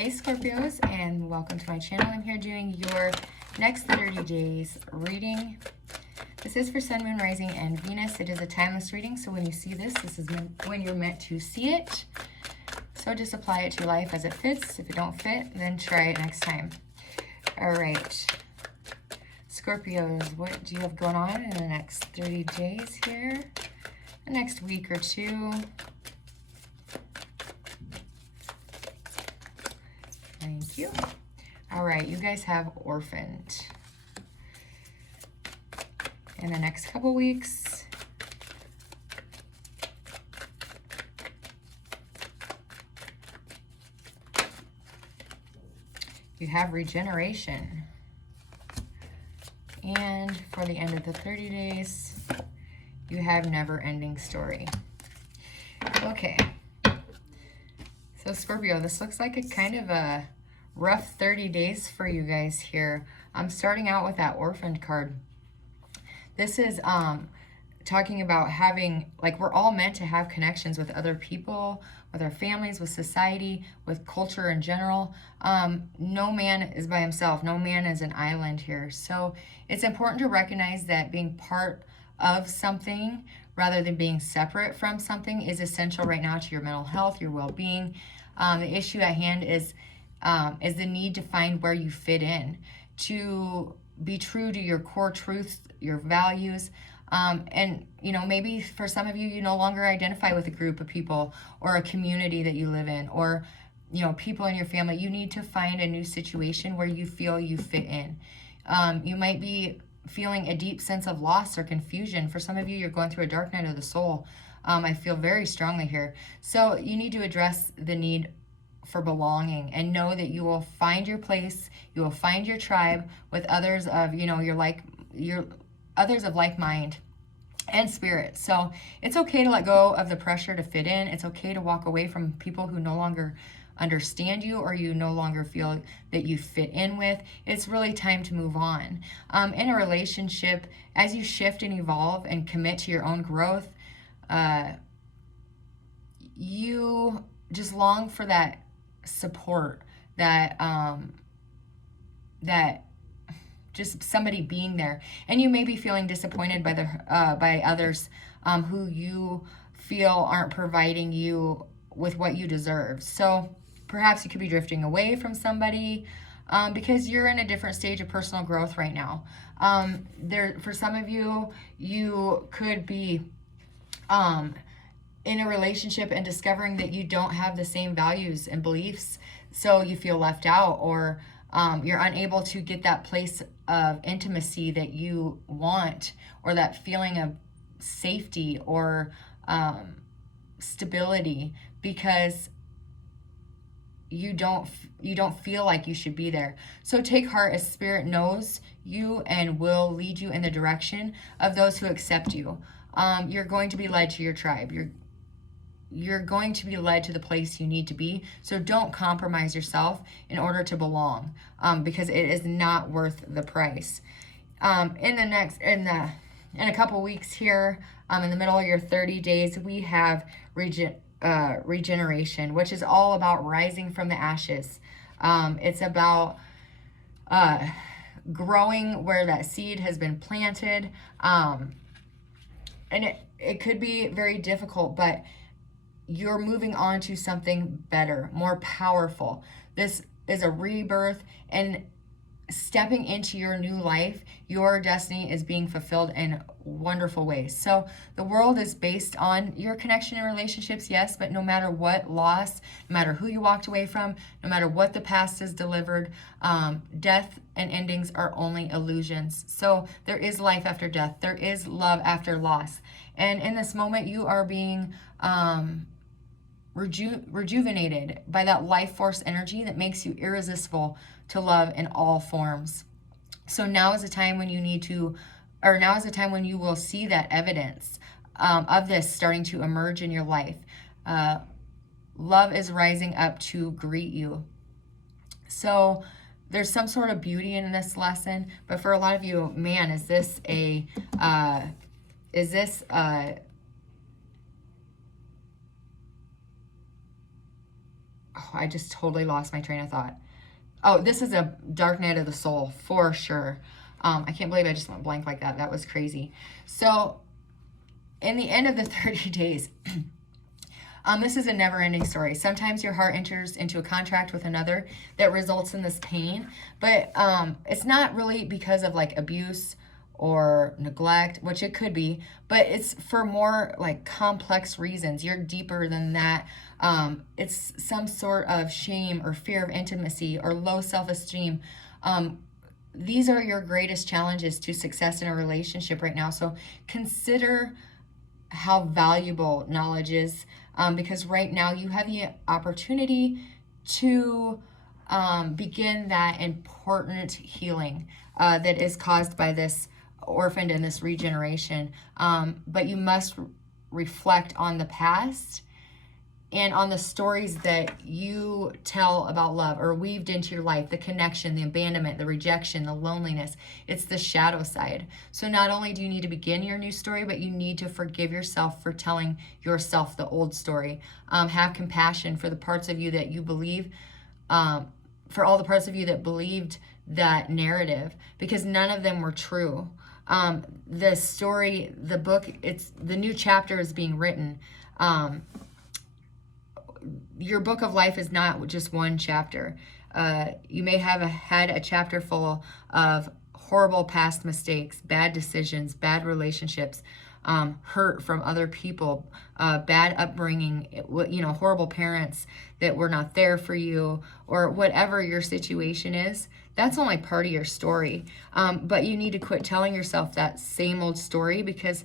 Hey Scorpios, and welcome to my channel. I'm here doing your next 30 days reading. This is for Sun, Moon, Rising, and Venus. It is a timeless reading, so when you see this, this is when you're meant to see it. So just apply it to your life as it fits. If it don't fit, then try it next time. All right. Scorpios, what do you have going on in the next 30 days here? The next week or two? Thank you. All right, you guys have orphaned. In the next couple weeks, you have regeneration. And for the end of the 30 days, you have never-ending story. Okay. So Scorpio, this looks like a kind of a rough 30 days for you guys here. I'm starting out with that orphaned card. This is talking about having, like, we're all meant to have connections with other people, with our families, with society, with culture in general. No man is by himself. No man is an island here. So it's important to recognize that being part of something rather than being separate from something is essential right now to your mental health, your well-being. The issue at hand is the need to find where you fit in, to be true to your core truths, your values. And, you know, maybe for some of you, you no longer identify with a group of people or a community that you live in, or, you know, people in your family. You need to find a new situation where you feel you fit in. You might be feeling a deep sense of loss or confusion. For some of you, you're going through a dark night of the soul. I feel very strongly here. So you need to address the need for belonging and know that you will find your place. You will find your tribe with others of, you know, others of like mind and spirit. So it's okay to let go of the pressure to fit in. It's okay to walk away from people who no longer understand you or you no longer feel that you fit in with. It's really time to move on. In a relationship, as you shift and evolve and commit to your own growth, you just long for that support, that just somebody being there. And you may be feeling disappointed by others who you feel aren't providing you with what you deserve. So perhaps you could be drifting away from somebody because you're in a different stage of personal growth right now. For some of you, you could be in a relationship and discovering that you don't have the same values and beliefs, so you feel left out, or you're unable to get that place of intimacy that you want, or that feeling of safety or stability, because you don't feel like you should be there. So take heart, as Spirit knows you and will lead you in the direction of those who accept you. You're going to be led to your tribe. You're going to be led to the place you need to be. So don't compromise yourself in order to belong, because it is not worth the price. In a couple weeks here, in the middle of your 30 days, we have regeneration, which is all about rising from the ashes. It's about growing where that seed has been planted. And it could be very difficult, but you're moving on to something better, more powerful. This is a rebirth, and stepping into your new life, your destiny is being fulfilled in wonderful ways. So the world is based on your connection and relationships, yes, but no matter what loss, no matter who you walked away from, no matter what the past has delivered, death and endings are only illusions. So there is life after death. There is love after loss. And in this moment, you are being rejuvenated by that life force energy that makes you irresistible to love in all forms. So now is the time when now is the time when you will see that evidence of this starting to emerge in your life. Love is rising up to greet you. So there's some sort of beauty in this lesson, but for a lot of you, man, is this I just totally lost my train of thought. Oh, this is a dark night of the soul for sure. I can't believe I just went blank like that. That was crazy. So in the end of the 30 days, this is a never-ending story. Sometimes your heart enters into a contract with another that results in this pain, but it's not really because of like abuse or neglect, which it could be, but it's for more like complex reasons. You're deeper than that. It's some sort of shame or fear of intimacy or low self-esteem. These are your greatest challenges to success in a relationship right now. So consider how valuable knowledge is, because right now you have the opportunity to begin that important healing that is caused by this orphaned and this regeneration. But you must reflect on the past and on the stories that you tell about love or weaved into your life, the connection, the abandonment, the rejection, the loneliness. It's the shadow side. So not only do you need to begin your new story, but you need to forgive yourself for telling yourself the old story. Have compassion for the parts of you that you believe, for all the parts of you that believed that narrative, because none of them were true. The story, the book, it's the new chapter is being written. Your book of life is not just one chapter. You may have had a chapter full of horrible past mistakes, bad decisions, bad relationships, hurt from other people, bad upbringing, horrible parents that were not there for you, or whatever your situation is. That's only part of your story. But you need to quit telling yourself that same old story, because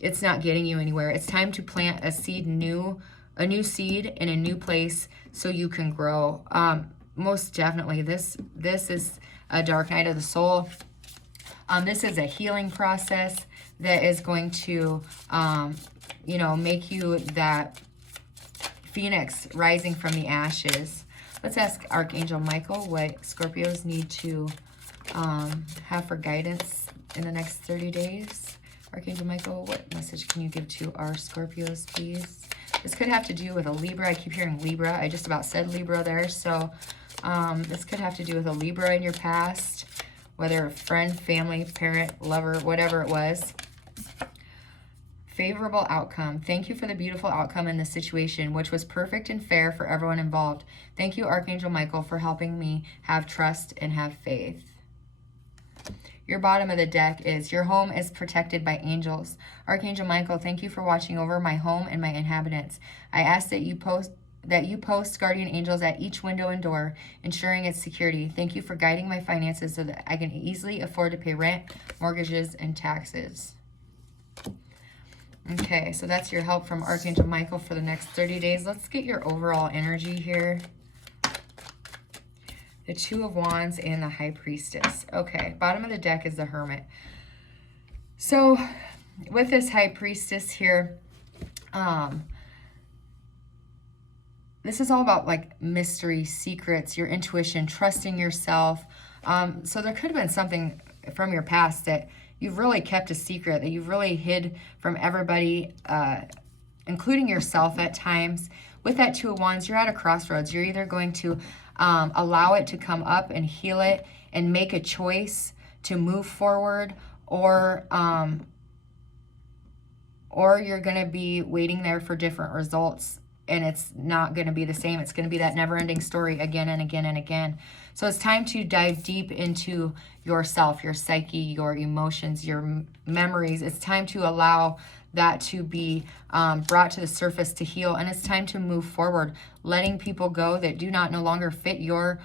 it's not getting you anywhere. It's time to plant a new seed in a new place so you can grow. Most definitely, this is a dark night of the soul. This is a healing process that is going to, make you that phoenix rising from the ashes. Let's ask Archangel Michael what Scorpios need to have for guidance in the next 30 days. Archangel Michael, what message can you give to our Scorpios, please? This could have to do with a Libra. I keep hearing Libra. I just about said Libra there. So this could have to do with a Libra in your past, whether a friend, family, parent, lover, whatever it was. Favorable outcome. Thank you for the beautiful outcome in this situation, which was perfect and fair for everyone involved. Thank you, Archangel Michael, for helping me have trust and have faith. Your bottom of the deck is, your home is protected by angels. Archangel Michael, thank you for watching over my home and my inhabitants. I ask that you post guardian angels at each window and door, ensuring its security. Thank you for guiding my finances so that I can easily afford to pay rent, mortgages, and taxes. Okay, so that's your help from Archangel Michael for the next 30 days. Let's get your overall energy here. The Two of Wands and the High Priestess. Okay, bottom of the deck is the Hermit. So with this High Priestess here, this is all about like mystery, secrets, your intuition, trusting yourself. So there could have been something from your past that you've really kept a secret, that you've really hid from everybody, including yourself at times. With that Two of Wands, you're at a crossroads. You're either going to allow it to come up and heal it and make a choice to move forward, or you're going to be waiting there for different results, and it's not going to be the same. It's going to be that never-ending story again and again and again. So it's time to dive deep into yourself, your psyche, your emotions, your memories. It's time to allow that to be brought to the surface to heal. And it's time to move forward, letting people go that do not no longer fit your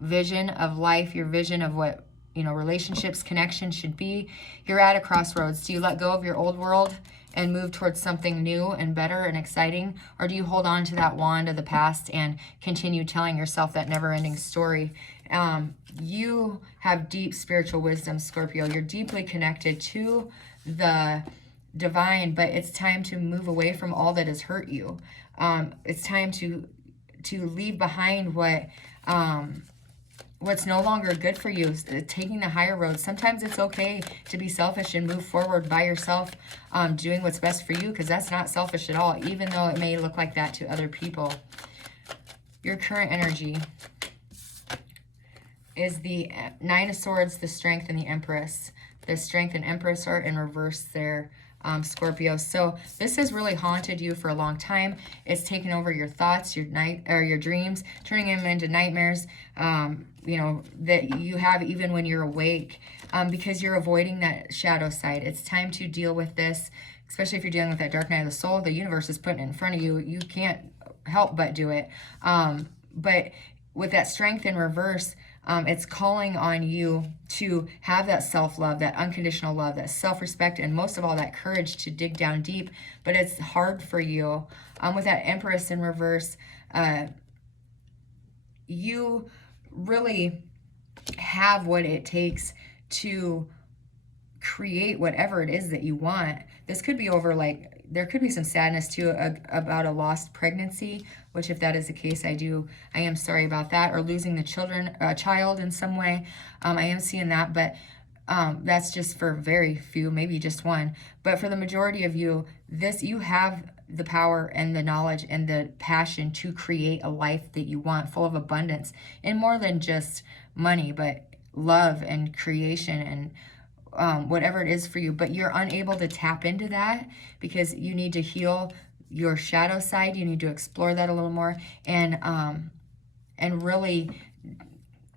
vision of life, your vision of what, relationships, connection should be. You're at a crossroads. Do you let go of your old world and move towards something new and better and exciting? Or do you hold on to that wand of the past and continue telling yourself that never-ending story? You have deep spiritual wisdom, Scorpio. You're deeply connected to the divine, but it's time to move away from all that has hurt you. It's time to leave behind what's no longer good for you, taking the higher road. Sometimes it's okay to be selfish and move forward by yourself, doing what's best for you, because that's not selfish at all, even though it may look like that to other people. Your current energy is the Nine of Swords, the Strength, and the Empress. The Strength and Empress are in reverse there, Scorpio. So this has really haunted you for a long time. It's taken over your thoughts, your dreams, turning them into nightmares, you know, that you have even when you're awake, because you're avoiding that shadow side. It's time to deal with this, especially if you're dealing with that dark night of the soul. The universe is putting it in front of you. You can't help but do it. But with that Strength in reverse, it's calling on you to have that self-love, that unconditional love, that self-respect, and most of all, that courage to dig down deep. But it's hard for you. With that Empress in reverse, you really have what it takes to create whatever it is that you want. This could be over, like, there could be some sadness too about a lost pregnancy, which if that is the case, I am sorry about that, or losing the child in some way. I am seeing that, but that's just for very few, maybe just one. But for the majority of you, you have the power and the knowledge and the passion to create a life that you want, full of abundance, and more than just money, but love and creation and whatever it is for you. But you're unable to tap into that because you need to heal your shadow side. You need to explore that a little more and really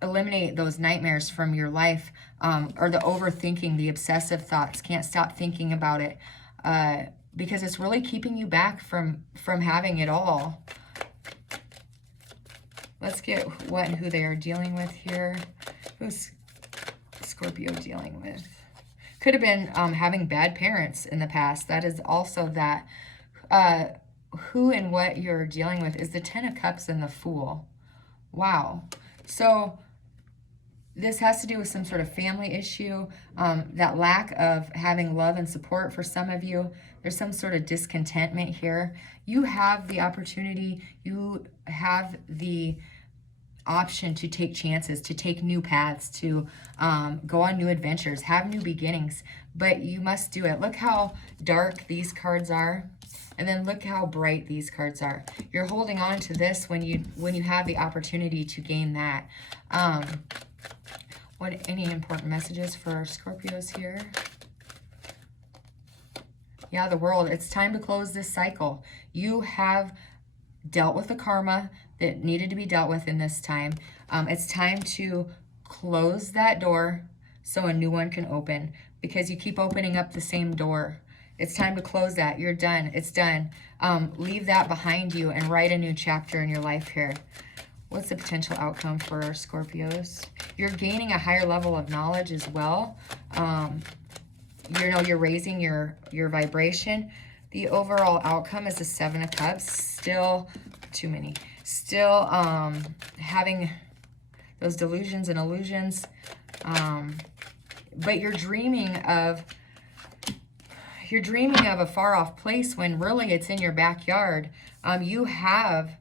eliminate those nightmares from your life, or the overthinking, the obsessive thoughts. Can't stop thinking about it, because it's really keeping you back from having it all. Let's get what and who they are dealing with here. Who's Scorpio dealing with? Could have been having bad parents in the past. That is also that. Who and what you're dealing with is the Ten of Cups and the Fool. Wow. So this has to do with some sort of family issue, that lack of having love and support for some of you. There's some sort of discontentment here. You have the opportunity, you have the option to take chances, to take new paths, to go on new adventures, have new beginnings, but you must do it. Look how dark these cards are, and then look how bright these cards are. You're holding on to this when you have the opportunity to gain that. Any important messages for our Scorpios here? Yeah, the World. It's time to close this cycle. You have dealt with the karma that needed to be dealt with in this time. It's time to close that door so a new one can open, because you keep opening up the same door. It's time to close that. You're done. It's done. Leave that behind you and write a new chapter in your life here. What's the potential outcome for our Scorpios? You're gaining a higher level of knowledge as well. You're raising your vibration. The overall outcome is the Seven of Cups. Still too many. Still having those delusions and illusions. But you're dreaming of a far off place when really it's in your backyard. You have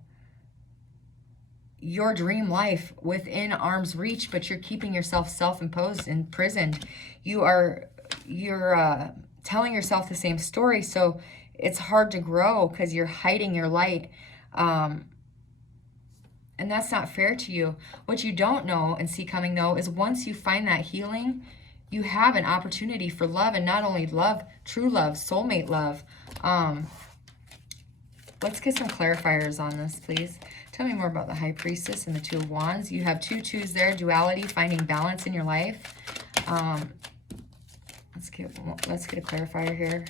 your dream life within arm's reach, but you're keeping yourself self-imposed, imprisoned. You're telling yourself the same story, so it's hard to grow because you're hiding your light. And that's not fair to you. What you don't know and see coming, though, is once you find that healing, you have an opportunity for love, and not only love, true love, soulmate love. Let's get some clarifiers on this, please. Tell me more about the High Priestess and the Two of Wands. You have two twos there, duality, finding balance in your life. Let's get a clarifier here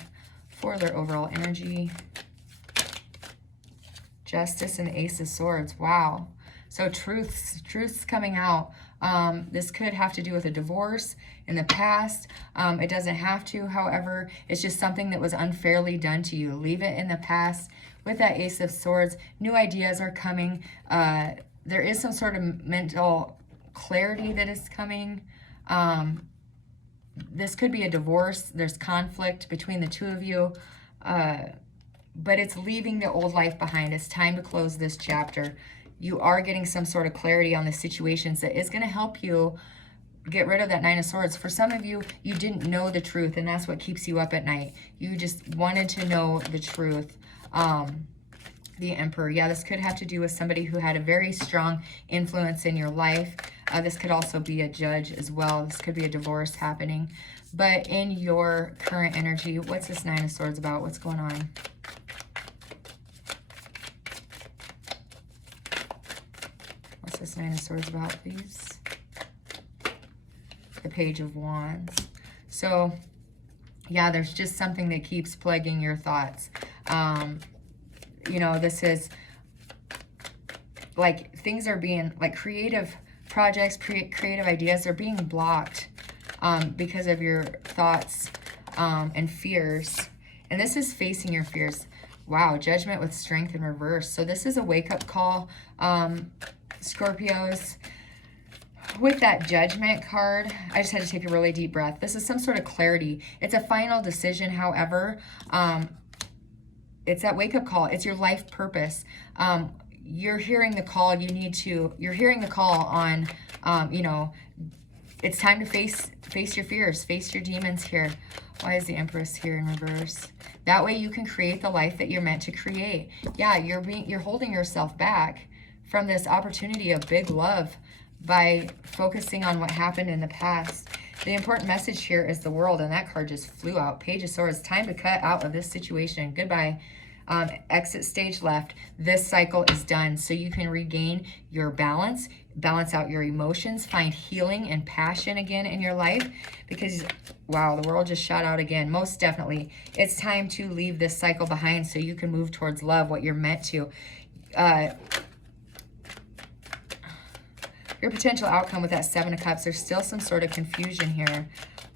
for their overall energy. Justice and the Ace of Swords. Wow. So truth's coming out. This could have to do with a divorce in the past. It doesn't have to, however. It's just something that was unfairly done to you. Leave it in the past. With that Ace of Swords, new ideas are coming. There is some sort of mental clarity that is coming. This could be a divorce. There's conflict between the two of you. But it's leaving the old life behind. It's time to close this chapter. You are getting some sort of clarity on the situations that is going to help you get rid of that Nine of Swords. For some of you, you didn't know the truth, and that's what keeps you up at night. You just wanted to know the truth. The Emperor. Yeah, this could have to do with somebody who had a very strong influence in your life. This could also be a judge as well. This could be a divorce happening. But in your current energy, what's this Nine of Swords about? What's going on? What's this Nine of Swords about, please? The Page of Wands. So, yeah, there's just something that keeps plaguing your thoughts. You know, this is like things are being, like creative projects, creative ideas are being blocked because of your thoughts and fears. And this is facing your fears. Wow, Judgment with Strength in reverse. So this is a wake-up call, Scorpios. With that Judgment card, I just had to take a really deep breath. This is some sort of clarity. It's a final decision, however. It's that wake-up call. It's your life purpose. You're hearing the call. You're hearing the call on, you know, it's time to face your fears, face your demons here. Why is the Empress here in reverse? That way you can create the life that you're meant to create. Yeah, you're holding yourself back from this opportunity of big love by focusing on what happened in the past. The important message here is the World, and that card just flew out. Page of Swords, time to cut out of this situation. Goodbye. Exit stage left. This cycle is done, so you can regain your balance out your emotions, find healing and passion again in your life, because, wow, the World just shot out again. Most definitely. It's time to leave this cycle behind so you can move towards love, what you're meant to. Your potential outcome with that Seven of Cups, there's still some sort of confusion here.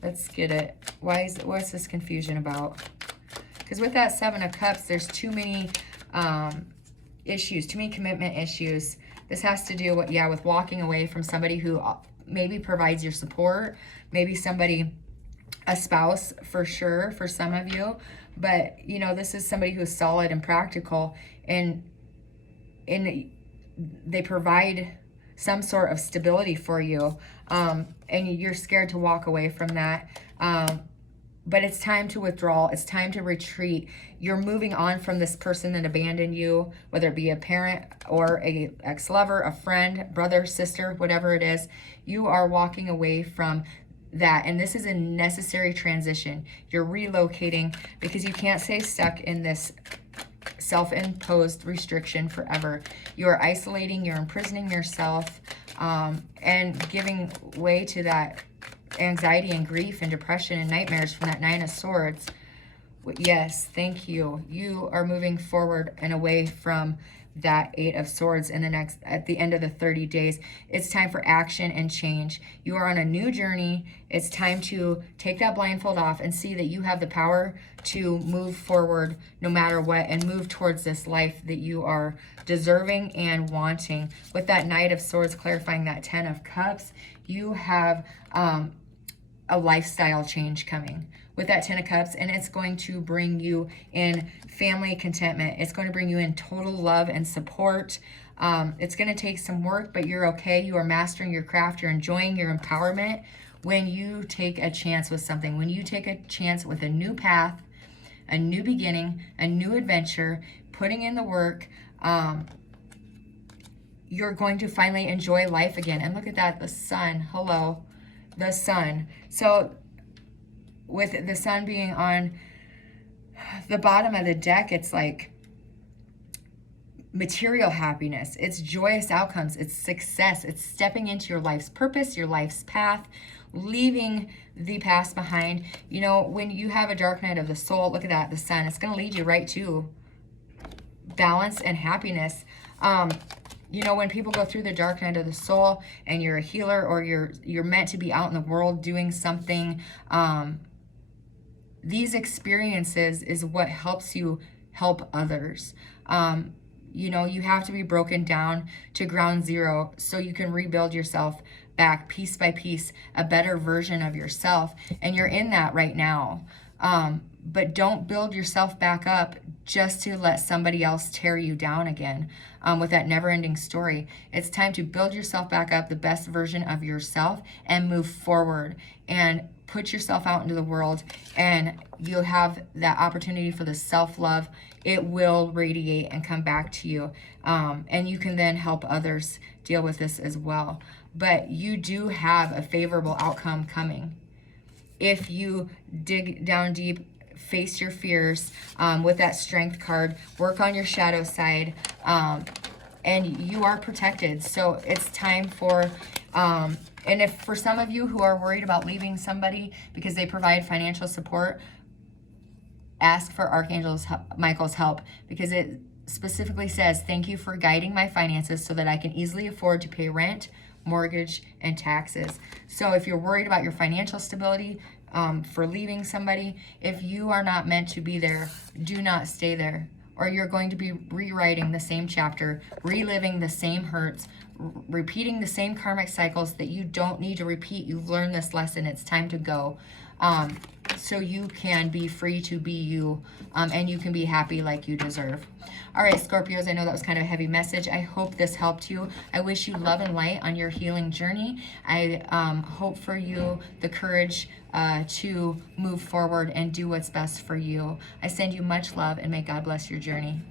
Let's get it. What's this confusion about? Because with that Seven of Cups, there's too many issues, too many commitment issues. This has to do with walking away from somebody who maybe provides your support, maybe somebody, a spouse for sure, for some of you. But, you know, this is somebody who's solid and practical, and they provide some sort of stability for you, and you're scared to walk away from that. But it's time to withdraw. It's time to retreat. You're moving on from this person that abandoned you, whether it be a parent or a ex-lover, a friend, brother, sister, whatever it is. You are walking away from that, and this is a necessary transition. You're relocating because you can't stay stuck in this self-imposed restriction forever. You're isolating, you're imprisoning yourself, and giving way to that anxiety and grief and depression and nightmares from that Nine of Swords. Yes, thank you. You are moving forward and away from that Eight of Swords at the end of the 30 days. It's time for action and change. You are on a new journey. It's time to take that blindfold off and see that you have the power to move forward no matter what, and move towards this life that you are deserving and wanting. With that Knight of Swords clarifying that Ten of Cups, you have a lifestyle change coming with that Ten of Cups, and it's going to bring you in family contentment. It's going to bring you in total love and support. It's going to take some work, but you're okay. You are mastering your craft. You're enjoying your empowerment when you take a chance with something, when you take a chance with a new path, a new beginning, a new adventure, putting in the work. You're going to finally enjoy life again. And look at that, the sun. Hello, the sun. So with the sun being on the bottom of the deck, it's like material happiness. It's joyous outcomes. It's success. It's stepping into your life's purpose, your life's path, leaving the past behind. You know, when you have a dark night of the soul, look at that, the sun. It's going to lead you right to balance and happiness. You know, when people go through the dark night of the soul and you're a healer, or you're meant to be out in the world doing something, these experiences is what helps you help others. You know, you have to be broken down to ground zero so you can rebuild yourself back piece by piece, a better version of yourself. And you're in that right now. but don't build yourself back up just to let somebody else tear you down again with that never-ending story. It's time to build yourself back up, the best version of yourself, and move forward and put yourself out into the world, and you'll have that opportunity for the self-love. It will radiate and come back to you, and you can then help others deal with this as well. But you do have a favorable outcome coming if you dig down deep, face your fears with that strength card, work on your shadow side, and you are protected. So it's time for, and if for some of you who are worried about leaving somebody because they provide financial support, ask for Archangel Michael's help, because it specifically says, thank you for guiding my finances so that I can easily afford to pay rent, mortgage, and taxes. So if you're worried about your financial stability, for leaving somebody, if you are not meant to be there, do not stay there, or you're going to be rewriting the same chapter, reliving the same hurts, repeating the same karmic cycles that you don't need to repeat. You've learned this lesson. It's time to go. So you can be free to be you, and you can be happy like you deserve. All right, Scorpios, I know that was kind of a heavy message. I hope this helped you. I wish you love and light on your healing journey. I hope for you the courage to move forward and do what's best for you. I send you much love, and may God bless your journey.